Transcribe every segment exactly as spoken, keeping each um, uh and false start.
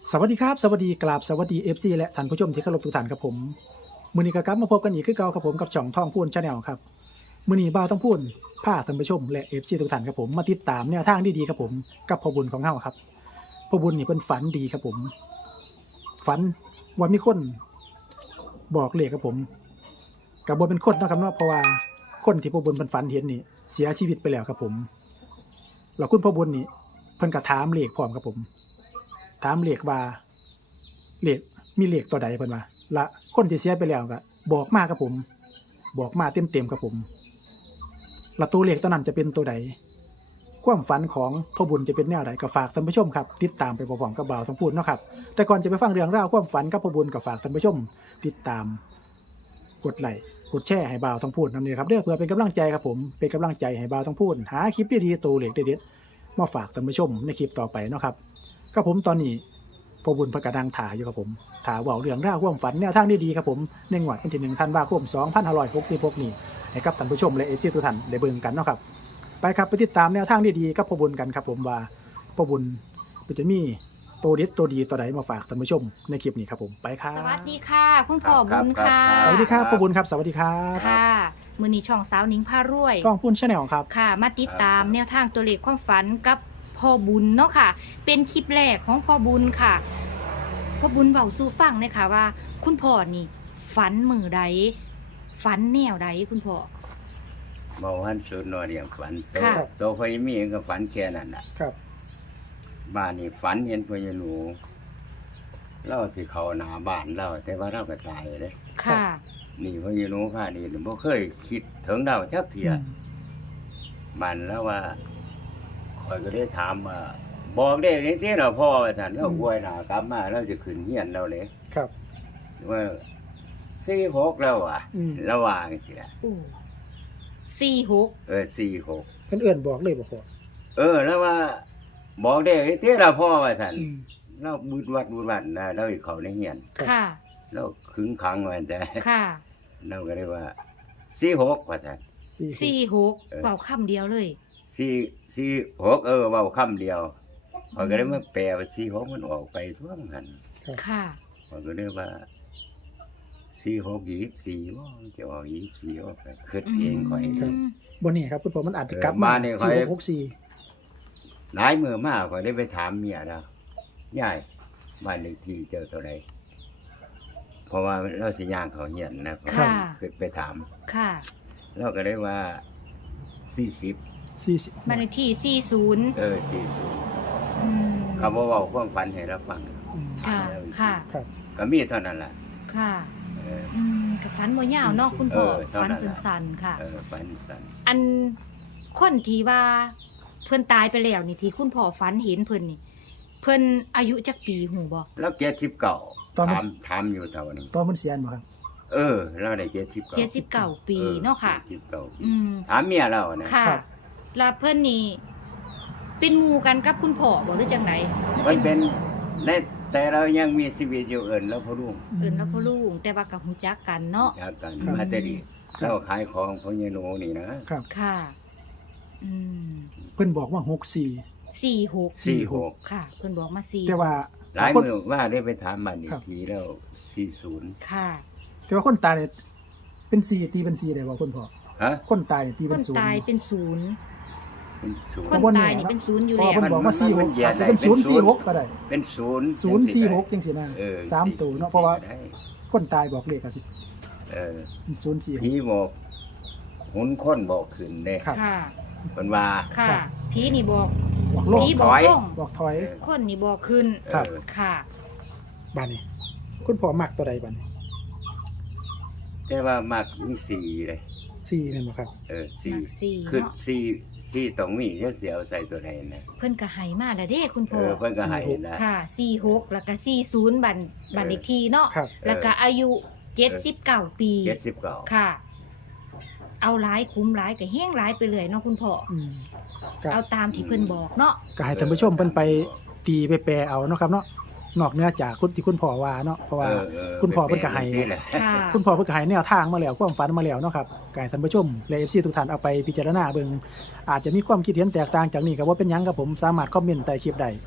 สวัสดีครับสวัสดีกราบสวัสดี เอฟ ซี และท่านผู้ชมที่เคารพทุกท่านครับผมมื้อนี้ก็กลับมาพบกันอีกคือเก่าครับผมกับช่องท่องพูน Channel ครับมื้อนี้บ่าวต้องพูนพาท่านผู้ชมและ เอฟ ซี ทุกท่านครับผมมาติดตามแนวทางดีๆครับผมกับพ่อบุญของเฮาครับพ่อบุญนี่เพิ่นฝันดีครับผมฝันว่ามีคนบอกเลขครับผมก็บ่เป็นคนเนาะครับเนาะเพราะว่าคนที่พ่อบุญเพิ่นฝันเห็นนี่เสียชีวิตไปแล้วครับผมแล้วคุณพ่อบุญนี่เพิ่นก็ถามเลขพร้อมครับผมถามเลขว่าเลขมีเลขตัวใดเพิ่นว่าละคนที่เสียไปแล้วก็บอกมาครับผมบอกมาเต็มๆครับผมละตัวเลขตัวนั้นจะเป็นตัวใดความฝันของพ่อบุญจะเป็นแนวใดก็ฝากท่านผู้ชมครับติดตามไปพร้อมๆกับบ่าวต้องพูดเนาะครับแต่ก่อนจะไปฟังเรื่องราวความฝันกับพ่อบุญก็ฝากท่านผู้ชมติดตามกดไลค์กดแชร์ให้บ่าวต้องพูดนำนี่ครับเด้อเพื่อเป็นกำลังใจครับผมเป็นกำลังใจให้บ่าวต้องพูดหาคลิปดีๆตัวเลขเด็ดๆมาฝากท่านผู้ชมในคลิปต่อไปเนาะครับก็ผมตอนนี้พ่อบุญพระกระดังถ่ายอยู่ครับผมถ่าเว้าเรื่องราวความฝันแนวทางดีๆครับผมในงวดวันที่หนึ่งธันวาคมสองพันห้าร้อยหกสิบหกนี้ให้กับท่านผู้ชมและเอฟซีทุกท่านได้เบิ่งกันเนาะครับไปครับไปติดตามแนวทางดีๆกับพ่อบุญกันครับผมว่าพ่อบุญจะมีตัวเด็ดตัวดีตัวใดมาฝากท่านผู้ชมในคลิปนี้ครับผมไปครับสวัสดีค่ะ คุณพ่อบุญค่ะสวัสดีครับพ่อบุญครับสวัสดีครับค่ะมือนี้ช่องสาวหนิงพารวยต้องพูน Channel ครับค่ะ มาติดตามแนวทางตัวเลขความฝันกับพ่อบุญเนาะค่ะ เป็นคลิปแรกของพ่อบุญค่ะพ่อบุญเว้าสู่ฟังเลยค่ะว่า คุณพ่อนี่ฝันมือใดฝันแนวใดคุณพ่อเมาหันสุดนอนอย่างฝันโตค่ะโตพอยมีก็ฝันแค่นั้นน่ะครับบ้านนี่ฝันเห็นพอยหนูเล่าที่เขาหนาบ้านเล่าแต่ว่าเราก็ตายเลยค่ะนี่พอยหนูข้านี่บ่เคยคิดถึงเราจักเทียมันแล้วว่าคอยก็ได้ถามว่าบอกได้ในที่เราพ่อว่าท่านเราป่วยหนากลับมาเราจะขึ้นเฮียนเราเลยครับว่าสี่หกแล้วอ่ะอืมระหว่างสิล่ะโอ้สี่หกเออสี่หกเพิ่นเอื้อนบอกเลยบ่พ่อเออแล้วว่า บอกได้ในที่เราพ่อว่าท่านอืมเราบุญวัดบุญวัดนะเราอีกเขาในเฮียนค่ะเราขึงขังไว้แต่ค่ะเราก็เลยว่าสี่หกว่าท่านสี่หกเออเว้าคำเดียวเลยสี่สี่หกเออเว้าคำเดียวพอยก็เลยมาแปลว่าสี่หกมันออกไปทั่วหันค่ะพอยก็เลยว่าสี่หกยี่สิบสี่ว่ามันจะออกยี่สิบสี่ว่าไปคิดเองข่อยครับ บ่นี่ครับคุณพ่อมันอาจจะกลับเออมามาเนี่ยค่อยสี่หกหกสี่หลายมือมากข่อยได้ไปถามเมียแล้วยายบ้านเลขที่เจอตัวใดเพราะว่าเราสิย่างเขาเฮียนนะค่ะคือไปถามค่ะเราก็ได้ว่าสี่สิบสี่สิบบ้านเลขที่สี่ศูนย์เออสี่สิบอืมคำว่าเว่าความฝันให้เราฟังอืมค่ะ ค่ะครับก็มีเท่านั้นแหละค่ะเอออืมกับฟันบ่ยาวเนาะคุณพ่อเออเท่าฟันนั้นล่ะสั้นๆค่ะเออฝันสันอันคนที่ว่าเพิ่นตายไปแล้วนี่ที่คุณพ่อฝันเห็นเพิ่นนี่ เพิ่นอายุจักปีหูบ่แล้วเจ็ดสิบเก่าตอนนั้ถาน มถามอยู่เท่านึงตอนมันเสียนบ่ครับเออเราได้เจ็ดสิบเก่าเจ็ดสิบเก้าปีเนาะค่ะเจ็ดสิบเก่าอืมถามเมียเรานะค่ะครับแล้วเพิ่นนี่เป็นหมู่กันกับคุณพ่อบ่หรือจังไดมันเป็นในแต่เรายังมีชีวิตอยู่เอิญแล้วพ่อลุงเอิ้นว่าพ่อลุงแต่ว่าก็ฮู้จักกันเนาะจากกันครับมาแต่ดีเราขายของพ่อใหญ่หนูนี่นะครับค่ะ อืมเพิ่นบอกว่าหกสี่สี่หกสี่หกค่ะ เพิ่นบอกมาสี่แต่ว่าหลายคนมือว่าได้ไปถามมันอีครักบทีแล้วสี่ศูนย์ค่ะแต่ว่าคนตายเนี่ยเป็นสี่ตีเป็นสี่ได้บ่คุณพ่อฮะคนตายเนี่ยตีคเป็นนศูนย์ตายเป็นศูนย์เป็นศูนคนย์ตายนี่เป็นศูนย์อยู่เพราะแล้วว่าเพิ่นบอกว่าสี่หกมันเหยียอาดจได้จะเป็นเป็นศูนย์ศูสี่นย์หกก็ได้เป็นศูนย์ศูนย์สี่หกจังซี่นะเออสามตัวเนาะเพราะว่าได้คนตายบอกเลขก็สิเออศูนย์สี่หกผีบอกหุนค้นบอกขึ้นเด้ครับค่ะเป็นว่าค่ะครับผีนี่บอกบอกโลกผีบอกลงบอกถอยเออคนนี่บอกขึ้นครับเออค่ะบ้านนี้ คุณพ่อมักตัวใดบ้านนี้แต่ว่ามักมีสี่เลยสี่แม่นบ่ครับเออสี่มักสี่คือเนาะสี่สี่ต้องมีเดี๋ยวสิเอาใส่ตัวไหนนะเพิ่นก็ให้มาแล้วเด้คุณเอพ่ออเพิ่นก็ให้นะค่ะสี่หกแล้วก็สี่ศูนย์บันบันเลขที่เนาะครับแล้วก็อายุเจ็ดสิบเก้าปีเจ็ดสิบเก้าค่ะ เอาหลายคุ้มหลายก็แห้งหลายไปเลยเนาะคุณพ่ออืมก็เอาตามที่เพิ่นบอกเนาะก็ให้ท่านผู้ชมเพิ่นไปตีไปแปลเอาเนาะครับเนาะนอกเหนือจากคุณที่คุณพ่อว่าเนาะเพราะว่าเออเออคุณพ่อเพิ่นก็ให้นี่แหละค่ะคุณพ่อเพิ่นก็ให้แนวทางมาแล้วความฝันมาแล้วเนาะครับก็ให้ท่านผู้ชมและ เอฟ ซี ทุกท่านเอาไปพิจารณาเบิ่งอาจจะมีความคิดเห็นแตกต่างจากนี้ก็บ่เป็นหยังครับผมสามารถคอมเมนต์ใต้คลิปได้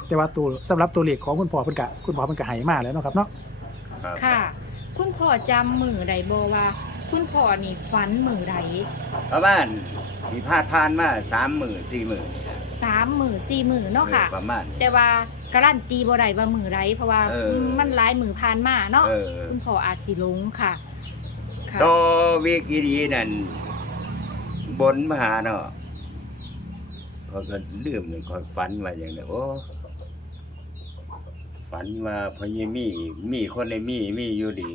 แต่ว่าตัวสำหรับตัวเลขของคุณพ่อเพิ่นก็คุณพ่อเพิ่นก็ให้มาแล้วเนาะครับเนาะรับค่ะ คุณพ่อจำมือใดบ่ว่า คุณพ่อนี่ฝันมือใดประมาณที่พาดผ่านมาสามมื้อสี่มื้อนี่แหละสามมือสี่มือเนาะค่ะออประมาณแต่ว่าการันตีบ่ได้ว่ามือใดเพราะว่าเออมันหลายมือผ่านมาเนาะเออคุณพ่ออาจสิหลงค่ะค่ะต่อวิกฤตนั่นบนมาหาเนาะเขาก็ลืมเลยคอยฝันว่าอย่างนี้โอ้ฝันว่าพญามีมีคนในมีมีอยู่ดี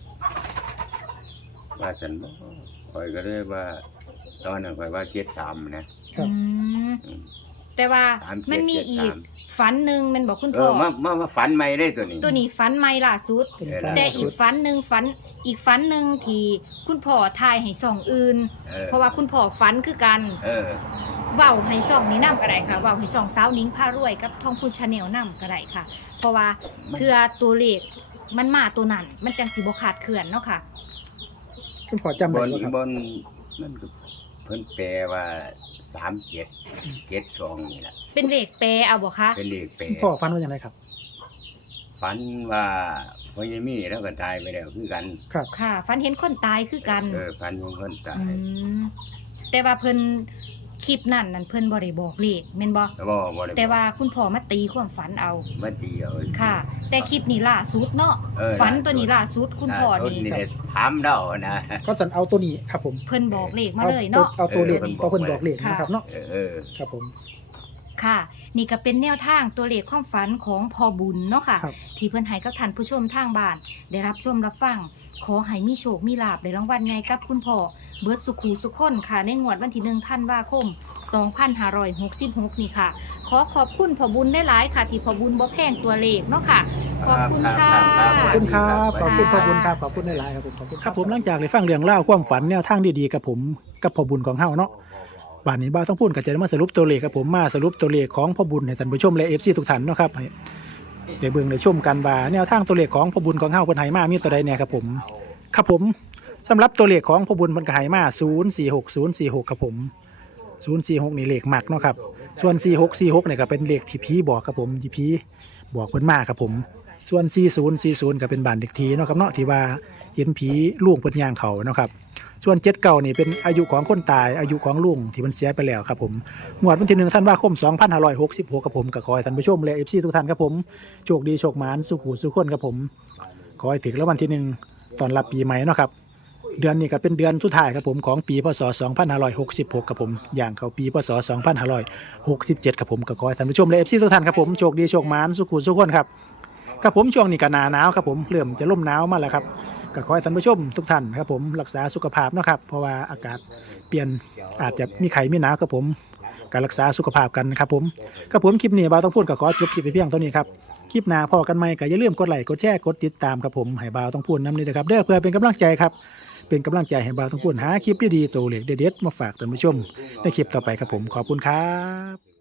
ว่าฉันบ่คอยก็เลยว่า ตอนนั้นคอยว่าเจ็ดสามนะครับอืมอืมแต่ว่าสามเจ็ดมันมีอีกเจ็ดสามฝันหนึ่งแมันบอกคุณเอพ่ออมามามาฝันใหม่ได้ตัวนี้ตัวนี้ฝันใหม่ล่าสุดตัวนี้เออฝันแต่ล่าอีสุกดฝันหนึ่งฝันอีกฝันหนึ่งที่คุณพ่อทายให้ส่องอื่นออเพราะว่าคุณพ่อฝันคือกันเออเว้าให้ส่องนี้นํก็ได้ค่ะเว้าให้ส่องสาวนิ้งพารวยกับทองพูนชาแนลนํก็ได้ค่ะ เพราะว่าเทื่อตัวเลขมันมาตัวนั้น มันจังสิบ่ขาดเคลื่อนเนาะค่ะคุณพ่อจำบได้นบ่ครับบนมันก็เพิ่นแปลว่าสามเจ็ดเจ็ดสองนี่แหละเป็นเลขแปลเอาบ่คะเป็นเลขแปลคุณพ่อฝันว่าอย่างไรครับฝันว่าพญามีแล้วก็ตายไปแล้วคือกันครับค่ะฝันเห็นคนตายคือกันเออฝันของคนตาอืยมแต่ว่าเพิ่นคลิปนั่นนั่นเพิ่นบ่ได้บอกเลขแม่นบ่แต่ว่าบ่ได้แต่ว่าคุณพ่อมาตีความฝันเอามาตีเอาค่ะ แต่คลิปนี้ล่าสุดเนาะเออฝันตัวนี้ล่าสุดคุณพ่อต้นนี่นี่ได้ถามเดานะก็สันเอาตัวนี้ครับผมเพิ่นบอกเลขมาเอาเลยเนาะเอาตัวเลขเออเอาเพิ่นบอกเลขค่ะนะครับเนาะเออเออครับผมค่ะ นี่ก็เป็นแนวทางตัวเลขความฝันของพ่อบุญเนาะค่ะครับที่เพิ่นให้กับท่านผู้ชมทางบ้าน ได้รับชมรับฟัง ขอให้มีโชคมีลาภได้รางวัลใหญ่กับคุณพ่อเบิดสุขูสุขคนค่ะในงวดวันที่หนึ่งธันวาคมสองพันห้าร้อยหกสิบหกนี่ค่ะ ขอขอบคุณพ่อบุญได้หลายๆค่ะ ที่พ่อบุญบ่แพงตัวเลขเนาะค่ะ ขอบคุณค่ะขอบคุณครับขอบคุณพ่อบุญครับขอบคุณหลายๆครับผมขอบคุณครับผมหลังจากได้ฟังเรื่องเล่าวความฝันแนวทางดีๆกับผมกับพ่อบุญของเฮาเนาะบ้านนี้บ้าวต้องพูดก็จะมาสรุปตัวเลขกับผมมาสรุปตัวเลขของพ่อบุญให้ท่านผู้ชมและ เอฟ ซี ทุกท่านเนาะครับให้ได้เบิ่งได้ชมกันว่าแนวทางตัวเลขของพ่อบุญของเฮาเพิ่นให้มามีตัวใดแน่ครับผมครับผมสำหรับตัวเลขของพ่อบุญเพิ่นก็ให้มาศูนย์ สี่ หก ศูนย์ สี่ หกครับผมศูนย์ สี่ หกนี่เลขมักเนาะครับส่วน สี่ หก สี่ หกนี่ก็เป็นเลขที่ผีบอกครับผมที่ผีบอกเพิ่นมาครับผมส่วน สี่ ศูนย์ สี่ ศูนย์ก็เป็นบ้านเลขที่เนาะครับเนาะที่ว่าเห็นผีลุงเพิ่นย่างเขาเนาะครับส่วนเจ็ดเก้านี่เป็นอายุของคนตายอายุของลุงที่มันเสียไปแล้วครับผมงวดวันที่หนึ่งธันวาคมสองพันห้าร้อยหกสิบหกครับผมก็ขอให้ท่านผู้ชมและ เอฟ ซี ทุกท่านครับผมโชคดีโชคหมานสุขหูสุขคนครับผมขอให้ถึงแล้ววันที่หนึ่งตอนรับปีใหม่เนาะครับเดือนนี้ก็เป็นเดือนสุดท้ายครับผมของปีพศสองพันห้าร้อยหกสิบหกครับผมอย่างเข้าปีพศสองพันห้าร้อยหกสิบเจ็ดครับผมก็ขอให้ท่านผู้ชมและ เอฟ ซี ทุกท่านครับผมโชคดีโชคหมานสุขหูสุขคนครับครับผมช่วงนี้ก็หนาหนาวครับผมเริ่มจะร่มหนาวมาแล้วครับก็ขอให้ท่านผู้ชมทุกท่านครับผมรักษาสุขภาพเนาะครับเพราะว่าอากาศเปลี่ยนอาจจะมีไข้มีหนาวครับผมการรักษาสุขภาพกันครับผมครับผมคลิปนี้บ่าวต้องพูดก็ขอจบคลิปไปเพียงเท่านี้ครับคลิปหน้าพอกันไหมก็อย่าลืมกดไลค์กดแชร์กดติดตามครับผมให้บ่าวต้องพูดนำนี่นะครับเด้อเพื่อเป็นกำลังใจครับเป็นกำลังใจให้บ่าวต้องพูดหาคลิปดีๆตัวเลขเด็ดๆมาฝากท่านผู้ชมในคลิปต่อไปครับผมขอบคุณครับ